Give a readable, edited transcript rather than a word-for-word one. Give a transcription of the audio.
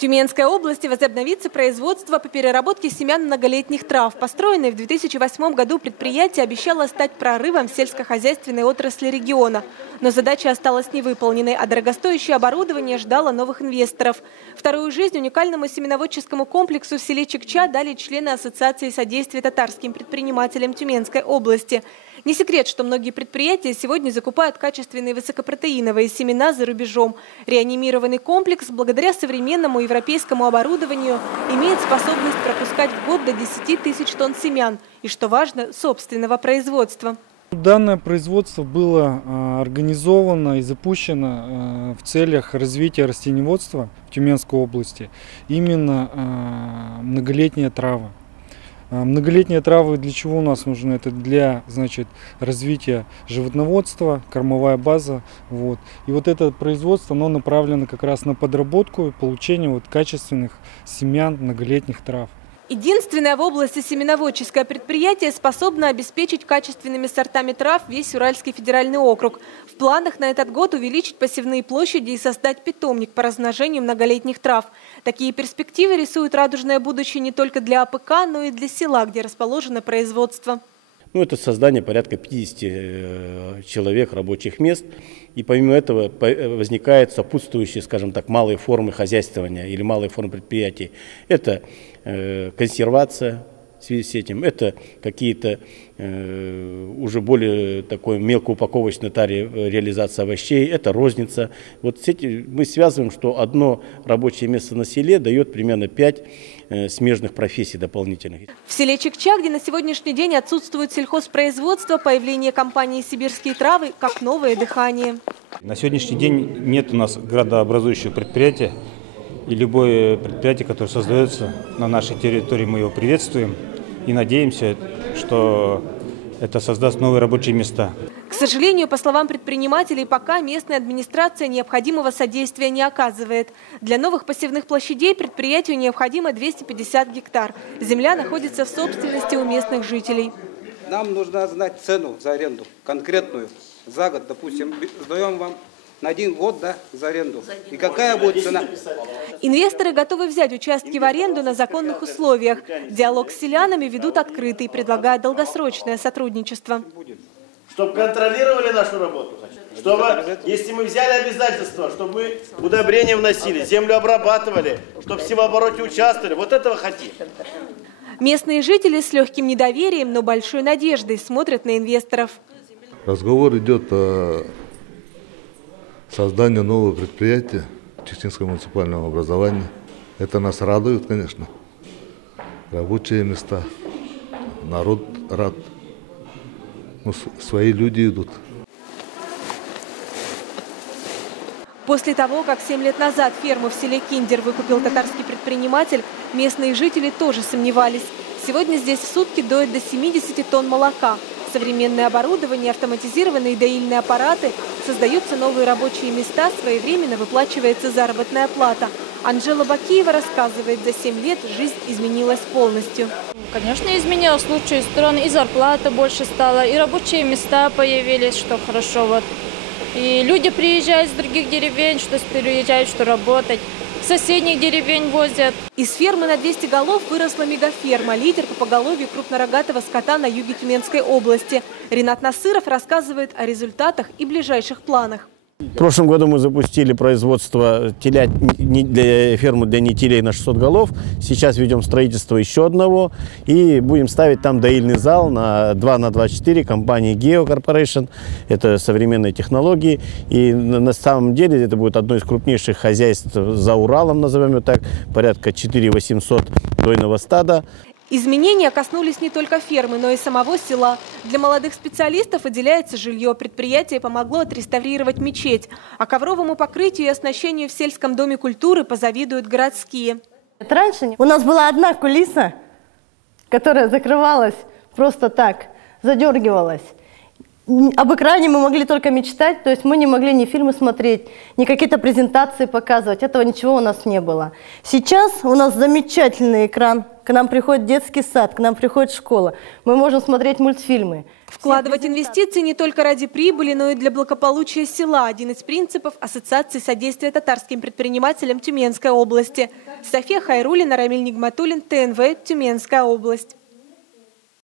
Тюменской области возобновится производство по переработке семян многолетних трав. Построенное в 2008 году предприятие обещало стать прорывом в сельскохозяйственной отрасли региона. Но задача осталась невыполненной, а дорогостоящее оборудование ждало новых инвесторов. Вторую жизнь уникальному семеноводческому комплексу в селе Чикча дали члены Ассоциации содействия татарским предпринимателям Тюменской области. Не секрет, что многие предприятия сегодня закупают качественные высокопротеиновые семена за рубежом. Реанимированный комплекс, благодаря современному европейскому оборудованию, имеет способность пропускать в год до 10 тысяч тонн семян. И, что важно, собственного производства. Данное производство было организовано и запущено в целях развития растениеводства в Тюменской области. Именно многолетняя трава. Многолетние травы для чего у нас нужны? Это для, развития животноводства, кормовая база. И это производство, оно направлено как раз на подработку и получение качественных семян многолетних трав. Единственное в области семеноводческое предприятие способно обеспечить качественными сортами трав весь Уральский федеральный округ. В планах на этот год увеличить посевные площади и создать питомник по размножению многолетних трав. Такие перспективы рисуют радужное будущее не только для АПК, но и для села, где расположено производство. Это создание порядка 50 человек рабочих мест. И помимо этого возникают сопутствующие, малые формы хозяйствования или малые формы предприятий. Это консервация в связи с этим, это какие-то уже более такой мелкоупаковочной реализация овощей, это розница. С этим мы связываем, что одно рабочее место на селе дает примерно 5 смежных профессий дополнительных. В селе Чикча, где на сегодняшний день отсутствует сельхозпроизводство, появление компании «Сибирские травы» как новое дыхание. На сегодняшний день нет у нас градообразующего предприятия. И любое предприятие, которое создается на нашей территории, мы его приветствуем и надеемся, что это создаст новые рабочие места. К сожалению, по словам предпринимателей, пока местная администрация необходимого содействия не оказывает. Для новых посевных площадей предприятию необходимо 250 гектар. Земля находится в собственности у местных жителей. Нам нужно знать цену за аренду, конкретную. За год, допустим, сдаем вам на 1 год за аренду. И какая будет цена? Инвесторы готовы взять участки в аренду на законных условиях. Диалог с селянами ведут открытый, предлагая долгосрочное сотрудничество. Чтобы контролировали нашу работу. Чтобы, если мы взяли обязательства, чтобы мы удобрения вносили, землю обрабатывали, чтобы в севообороте участвовали. Вот этого хотим. Местные жители с легким недоверием, но большой надеждой смотрят на инвесторов. Разговор идет о созданию нового предприятия Чикчинского муниципального образования. Это нас радует, конечно. Рабочие места, народ рад. Свои люди идут. После того, как 7 лет назад ферму в селе Киндер выкупил татарский предприниматель, местные жители тоже сомневались. Сегодня здесь в сутки доят до 70 тонн молока. Современное оборудование, автоматизированные доильные аппараты, создаются новые рабочие места, своевременно выплачивается заработная плата. Анжела Бакиева рассказывает, за 7 лет жизнь изменилась полностью. Конечно, изменилась в лучшую сторону. И зарплата больше стала, и рабочие места появились, что хорошо. И люди приезжают с других деревень, что приезжают, что работать. Соседних деревень возят. Из фермы на 200 голов выросла мегаферма, лидер по поголовью крупнорогатого скота на юге Тюменской области. Ринат Насыров рассказывает о результатах и ближайших планах. В прошлом году мы запустили производство фермы для нетелей на 600 голов. Сейчас ведем строительство еще одного. И будем ставить там доильный зал на 2×24 компании Geo Corporation. Это современные технологии. И на самом деле это будет одно из крупнейших хозяйств за Уралом, назовем его так. Порядка 4800 дойного стада. Изменения коснулись не только фермы, но и самого села. Для молодых специалистов выделяется жилье. Предприятие помогло отреставрировать мечеть. А ковровому покрытию и оснащению в сельском доме культуры позавидуют городские. Раньше у нас была одна кулиса, которая закрывалась просто так, задергивалась. Об экране мы могли только мечтать, то есть мы не могли ни фильмы смотреть, ни какие-то презентации показывать. Этого ничего у нас не было. Сейчас у нас замечательный экран. К нам приходит детский сад, к нам приходит школа. Мы можем смотреть мультфильмы. Вкладывать инвестиции не только ради прибыли, но и для благополучия села – один из принципов Ассоциации содействия татарским предпринимателям Тюменской области. София Хайруллина, Рамиль Нигматуллин, ТНВ, Тюменская область.